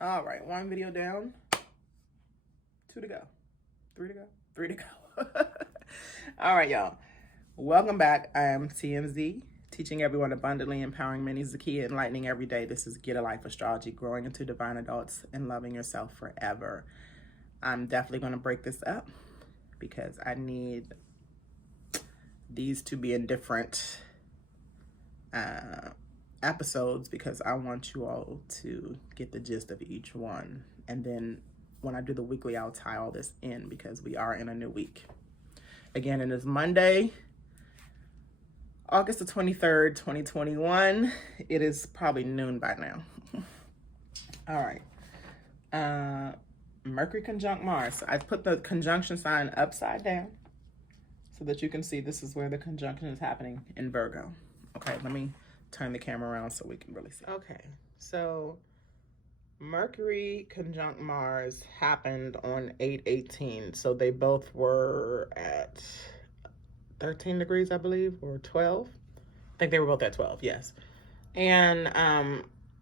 All right, one video down, 2 to go, 3 to go, 3 to go. All right, y'all. Welcome back. I am TMZ, teaching everyone abundantly, empowering many is the key, enlightening every day. This is Gidalyfe Astrology, growing into divine adults and loving yourself forever. I'm definitely going to break this up because I need these to be in different episodes because I want you all to get the gist of each one. And then when I do the weekly, I'll tie all this in because we are in a new week. Again, it is Monday, August the 23rd, 2021. It is probably noon by now. All right. Mercury conjunct Mars. I put the conjunction sign upside down so that you can see this is where the conjunction is happening in Virgo. Okay, let me turn the camera around so we can really see. Okay, so Mercury conjunct Mars happened on 8/18. So they both were at 13 degrees, I believe, or 12. I think they were both at 12, yes. And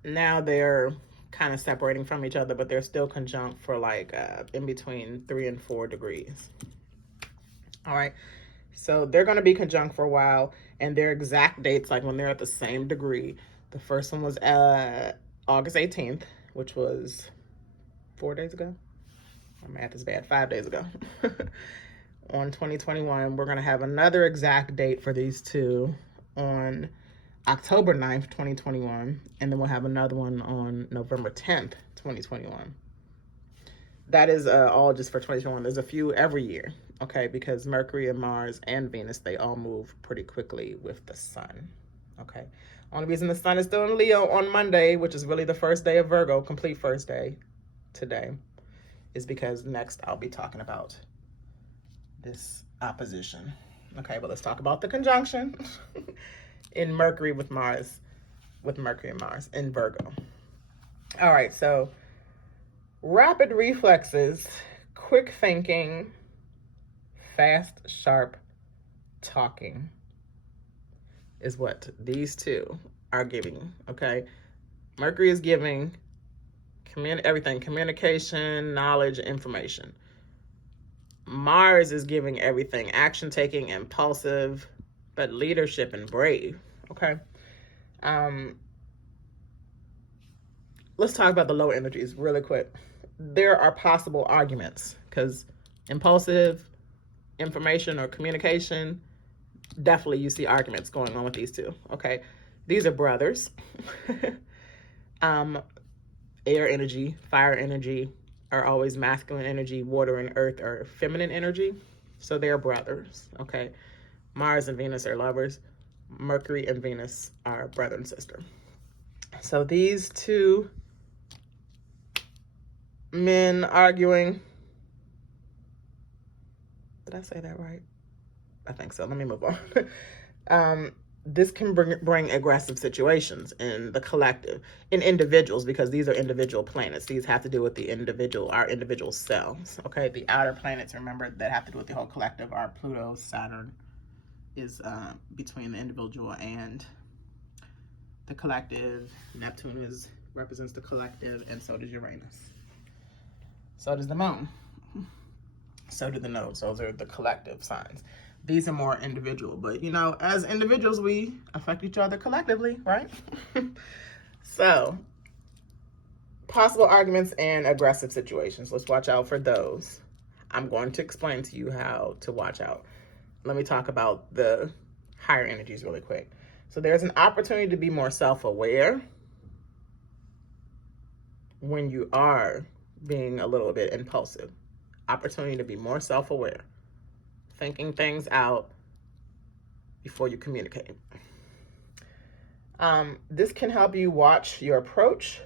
now they're kind of separating from each other, but they're still conjunct for like in between 3 and 4 degrees. All right. So they're going to be conjunct for a while, and their exact dates, like when they're at the same degree, the first one was August 18th, which was 4 days ago. My math is bad. 5 days ago. On 2021, we're going to have another exact date for these two on October 9th, 2021, and then we'll have another one on November 10th, 2021. That is all just for 2021. There's a few every year, okay, because Mercury and Mars and Venus, they all move pretty quickly with the sun, okay? Only reason the sun is still in Leo on Monday, which is really the first day of Virgo, complete first day today, is because next I'll be talking about this opposition. Okay, but let's talk about the conjunction in Mercury with Mars, with Mercury and Mars in Virgo. All right, so rapid reflexes, quick thinking, fast, sharp talking is what these two are giving, okay? Mercury is giving everything, communication, knowledge, information. Mars is giving everything, action taking, impulsive, but leadership and brave, okay? Let's talk about the low energies really quick. There are possible arguments because impulsive, information, or communication, definitely you see arguments going on with these two, okay? These are brothers. Air energy, fire energy are always masculine energy. Water and earth are feminine energy. So they're brothers, okay? Mars and Venus are lovers. Mercury and Venus are brother and sister. So these two men arguing. Did I say that right? I think so. Let me move on. This can bring aggressive situations in the collective, in individuals, because these are individual planets. These have to do with the individual, our individual selves. Okay, the outer planets, remember, that have to do with the whole collective. Our Pluto, Saturn is between the individual and the collective. Neptune represents the collective, and so does Uranus. So does the moon. So do the nodes. Those are the collective signs. These are more individual, but you know, as individuals, we affect each other collectively, right? So, possible arguments and aggressive situations. Let's watch out for those. I'm going to explain to you how to watch out. Let me talk about the higher energies really quick. So there's an opportunity to be more self-aware when you are being a little bit impulsive. Opportunity to be more self-aware. Thinking things out before you communicate. This can help you watch your approach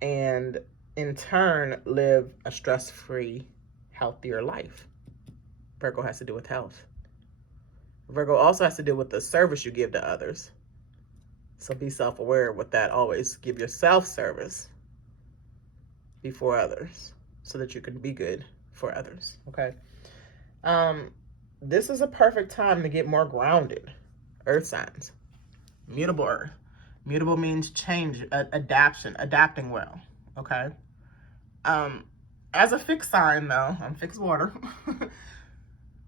and in turn live a stress-free, healthier life. Virgo has to do with health. Virgo also has to do with the service you give to others. So be self-aware with that. Always give yourself service before others so that you can be good for others, okay? This is a perfect time to get more grounded. Earth signs, mutable earth. Mutable means change, adapting well, okay? As a fixed sign, though, I'm fixed water.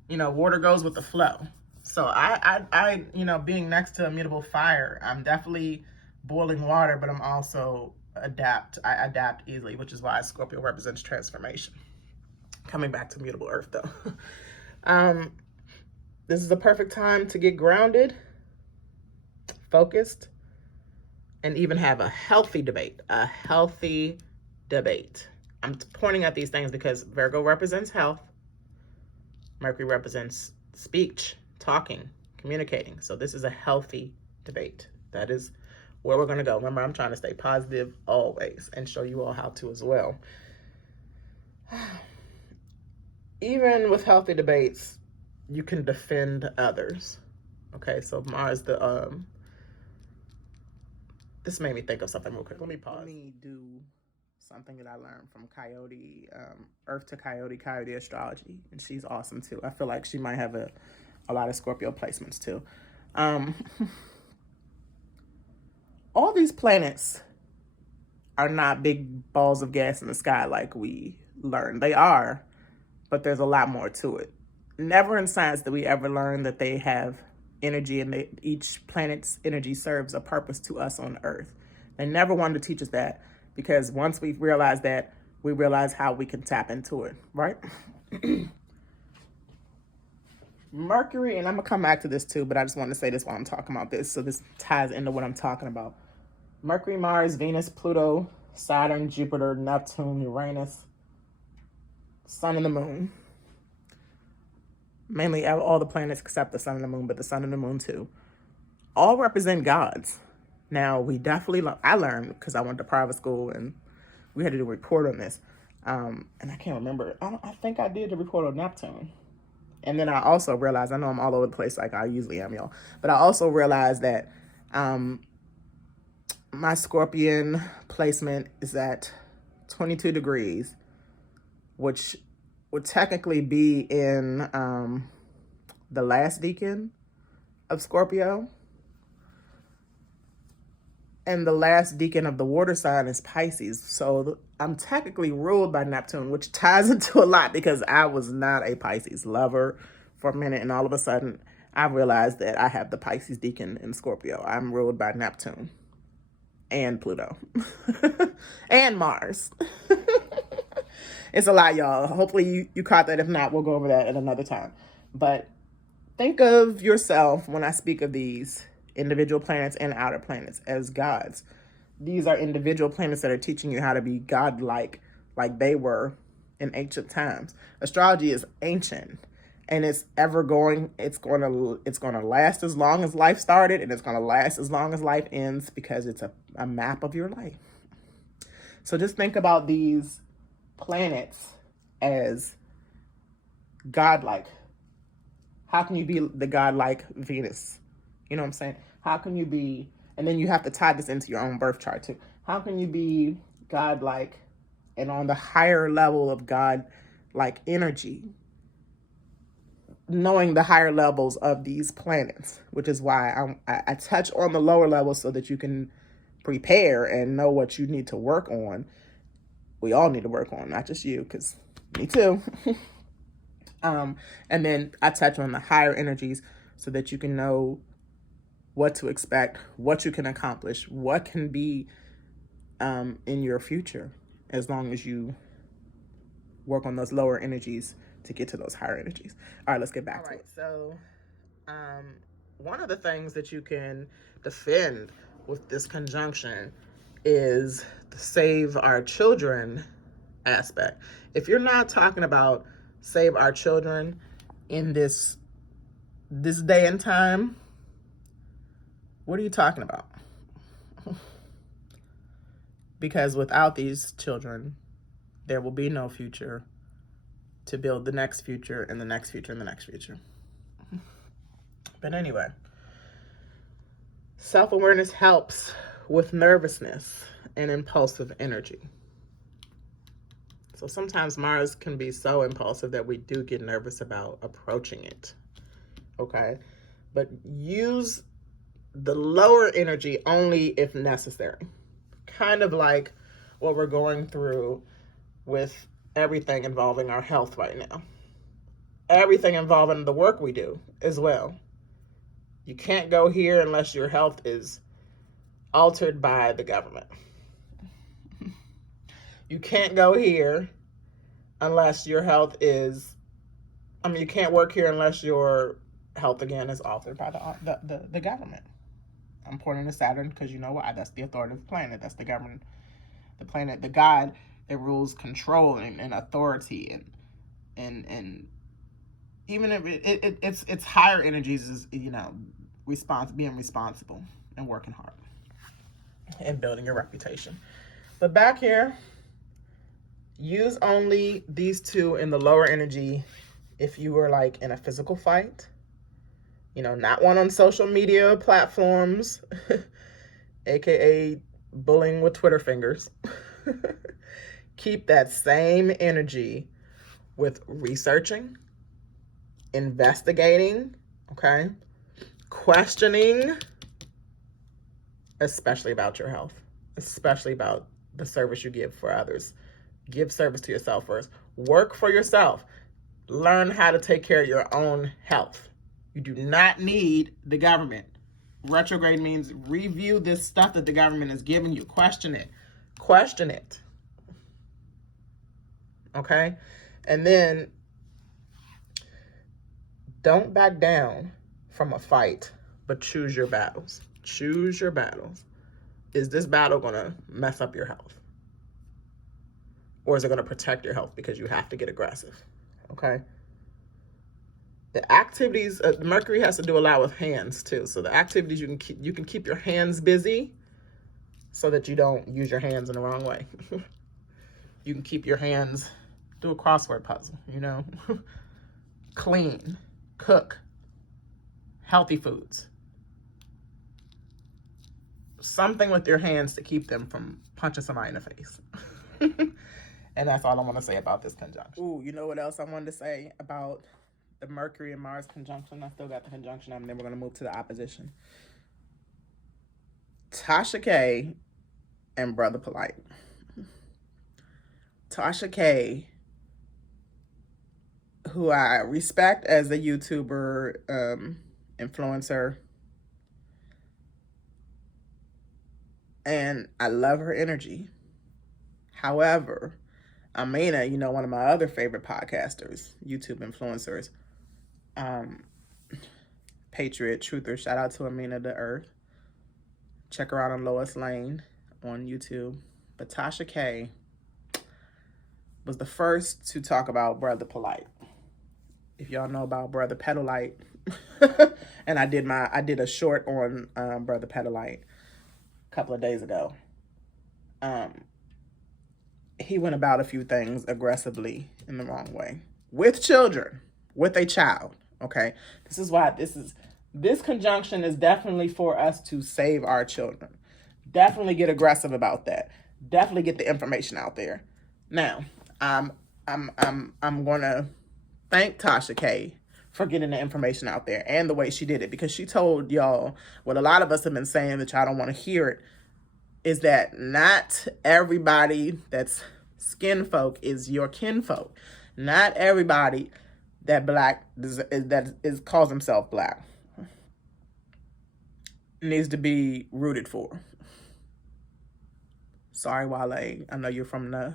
You know, water goes with the flow. So I, you know, being next to immutable fire, I'm definitely boiling water, but I'm also I adapt easily, which is why Scorpio represents transformation. Coming back to mutable earth, though. This is the perfect time to get grounded, focused, and even have a healthy debate. A healthy debate. I'm pointing at these things because Virgo represents health. Mercury represents speech, talking, communicating. So this is a healthy debate. That is where we're going to go. Remember, I'm trying to stay positive always and show you all how to as well. Even with healthy debates, you can defend others. Okay, so Mars, this made me think of something real quick. Let me pause. Let me do something that I learned from Coyote, Earth to Coyote Astrology, and she's awesome too. I feel like she might have a lot of Scorpio placements too. All these planets are not big balls of gas in the sky like we learned. They are, but there's a lot more to it. Never in science did we ever learn that they have energy, and each planet's energy serves a purpose to us on Earth. They never wanted to teach us that, because once we realize that, we realize how we can tap into it, right? Mercury, and I'm gonna come back to this too, but I just want to say this while I'm talking about this, so this ties into what I'm talking about. Mercury, Mars, Venus, Pluto, Saturn, Jupiter, Neptune, Uranus, Sun and the Moon. Mainly all the planets except the Sun and the Moon, but the Sun and the Moon too. All represent gods. Now, we definitely, I learned because I went to private school and we had to do a report on this. And I can't remember. I think I did the report on Neptune. And then I also realized, I know I'm all over the place like I usually am, y'all. But I also realized that my Scorpion placement is at 22 degrees, which would technically be in the last decan of Scorpio. And the last decan of the water sign is Pisces. So I'm technically ruled by Neptune, which ties into a lot because I was not a Pisces lover for a minute. And all of a sudden, I realized that I have the Pisces decan in Scorpio. I'm ruled by Neptune and Pluto and Mars. It's a lot, y'all. Hopefully you caught that. If not, we'll go over that at another time. But think of yourself when I speak of these individual planets and outer planets as gods. These are individual planets that are teaching you how to be godlike, like they were in ancient times. Astrology is ancient, and it's ever going. It's going to last as long as life started, and it's going to last as long as life ends, because it's a map of your life. So just think about these planets as godlike. How can you be the godlike Venus? You know what I'm saying? How can you be, and then you have to tie this into your own birth chart too. How can you be godlike and on the higher level of God-like energy, knowing the higher levels of these planets, which is why I touch on the lower levels so that you can prepare and know what you need to work on. We all need to work on, not just you, because me too. And then I touch on the higher energies so that you can know what to expect, what you can accomplish, what can be in your future, as long as you work on those lower energies to get to those higher energies. All right, let's get back to it. So one of the things that you can defend with this conjunction is the save our children aspect. If you're not talking about save our children in this day and time, what are you talking about? Because without these children, there will be no future to build the next future and the next future and the next future. But anyway, self-awareness helps with nervousness and impulsive energy. So sometimes Mars can be so impulsive that we do get nervous about approaching it, okay? But use the lower energy only if necessary. Kind of like what we're going through with everything involving our health right now. Everything involving the work we do as well. You can't go here unless your health is altered by the government. You can't go here unless your health is, you can't work here unless your health again is altered by the government. I'm pointing to Saturn because you know why? That's the authoritative planet. That's the government, the planet, the God that rules control and authority and even if it's higher energies is, you know, being responsible and working hard and building your reputation. But back here, use only these two in the lower energy if you were like in a physical fight. You know, not one on social media platforms, aka bullying with Twitter fingers. Keep that same energy with researching, investigating, okay, questioning, especially about your health, especially about the service you give for others. Give service to yourself first. Work for yourself. Learn how to take care of your own health. You do not need the government. Retrograde means review this stuff that the government is giving you. Question it. Question it. Okay? And then don't back down from a fight, but choose your battles. Choose your battles. Is this battle going to mess up your health? Or is it going to protect your health because you have to get aggressive? Okay? The activities, Mercury has to do a lot with hands too. So the activities you can keep your hands busy so that you don't use your hands in the wrong way. You can keep your hands, do a crossword puzzle, you know, clean, cook, healthy foods. Something with your hands to keep them from punching somebody in the face. And that's all I want to say about this conjunction. Ooh, you know what else I wanted to say about the Mercury and Mars conjunction? I still got the conjunction, and then we're going to move to the opposition. Tasha K and Brother Polite. Tasha K, who I respect as a YouTuber, influencer, and I love her energy. However, Amina, you know, one of my other favorite podcasters, YouTube influencers, Patriot Truther, shout out to Amina the Earth. Check her out on Lois Lane on YouTube. But Tasha K was the first to talk about Brother Polite. If y'all know about Brother Pedalite, and I did a short on Brother Pedalite a couple of days ago. He went about a few things aggressively in the wrong way with children, with a child. Okay, this is why this conjunction is definitely for us to save our children. Definitely get aggressive about that. Definitely get the information out there. Now, I'm gonna thank Tasha K for getting the information out there and the way she did it, because she told y'all what a lot of us have been saying that y'all don't want to hear it, is that not everybody that's skin folk is your kinfolk. Not everybody that calls himself black needs to be rooted for. Sorry, Wale. I know you're from the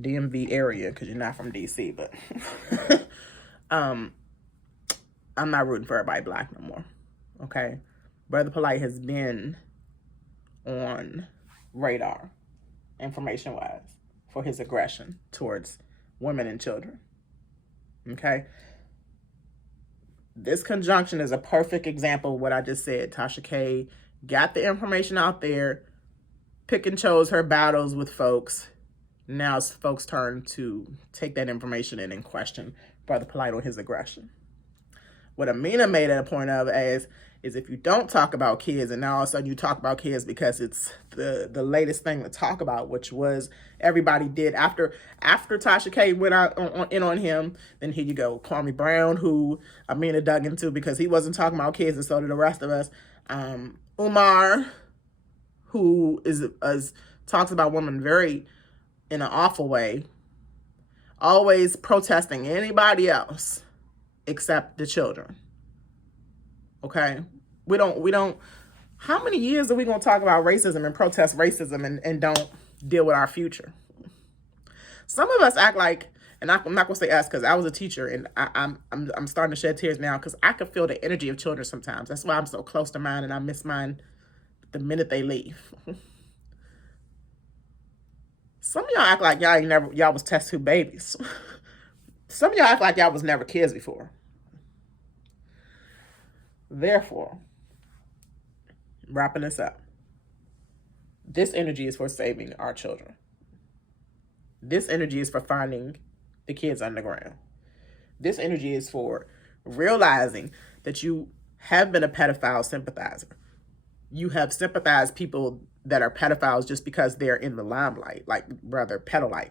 DMV area because you're not from DC, but I'm not rooting for everybody black no more. Okay? Brother Polite has been on radar, information-wise, for his aggression towards women and children. Okay? This conjunction is a perfect example of what I just said. Tasha K got the information out there, pick and chose her battles with folks. Now it's folks' turn to take that information in and question Brother Polite on his aggression. What Amina made a point of is is if you don't talk about kids and now all of a sudden you talk about kids because it's the latest thing to talk about, which was everybody did after Tasha K went out on him. Then here you go, Kwame Brown, who Amina dug into because he wasn't talking about kids, and so did the rest of us. Umar, who talks about women very in an awful way, always protesting anybody else except the children. Okay, we don't. How many years are we going to talk about racism and protest racism and don't deal with our future? Some of us act like, and I'm not going to say us because I was a teacher, and I'm starting to shed tears now because I can feel the energy of children sometimes. That's why I'm so close to mine, and I miss mine the minute they leave. Some of y'all act like y'all was test tube babies. Some of y'all act like y'all was never kids before. Therefore, wrapping this up, this energy is for saving our children. This energy is for finding the kids underground. This energy is for realizing that you have been a pedophile sympathizer. You have sympathized people that are pedophiles just because they're in the limelight, like rather pedolite.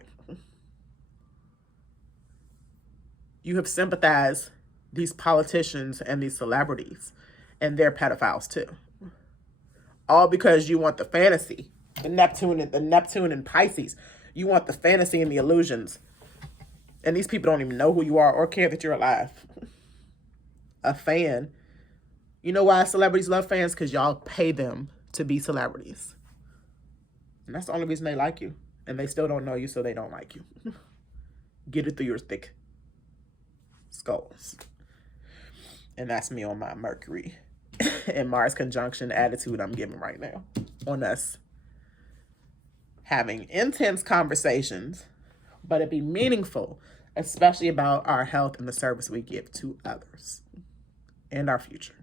You have sympathized these politicians and these celebrities, and they're pedophiles too. All because you want the fantasy, the Neptune and Pisces. You want the fantasy and the illusions. And these people don't even know who you are or care that you're alive. A fan. You know why celebrities love fans? Because y'all pay them to be celebrities. And that's the only reason they like you. And they still don't know you, so they don't like you. Get it through your thick skulls. And that's me on my Mercury and Mars conjunction attitude I'm giving right now on us having intense conversations, but it be meaningful, especially about our health and the service we give to others and our future.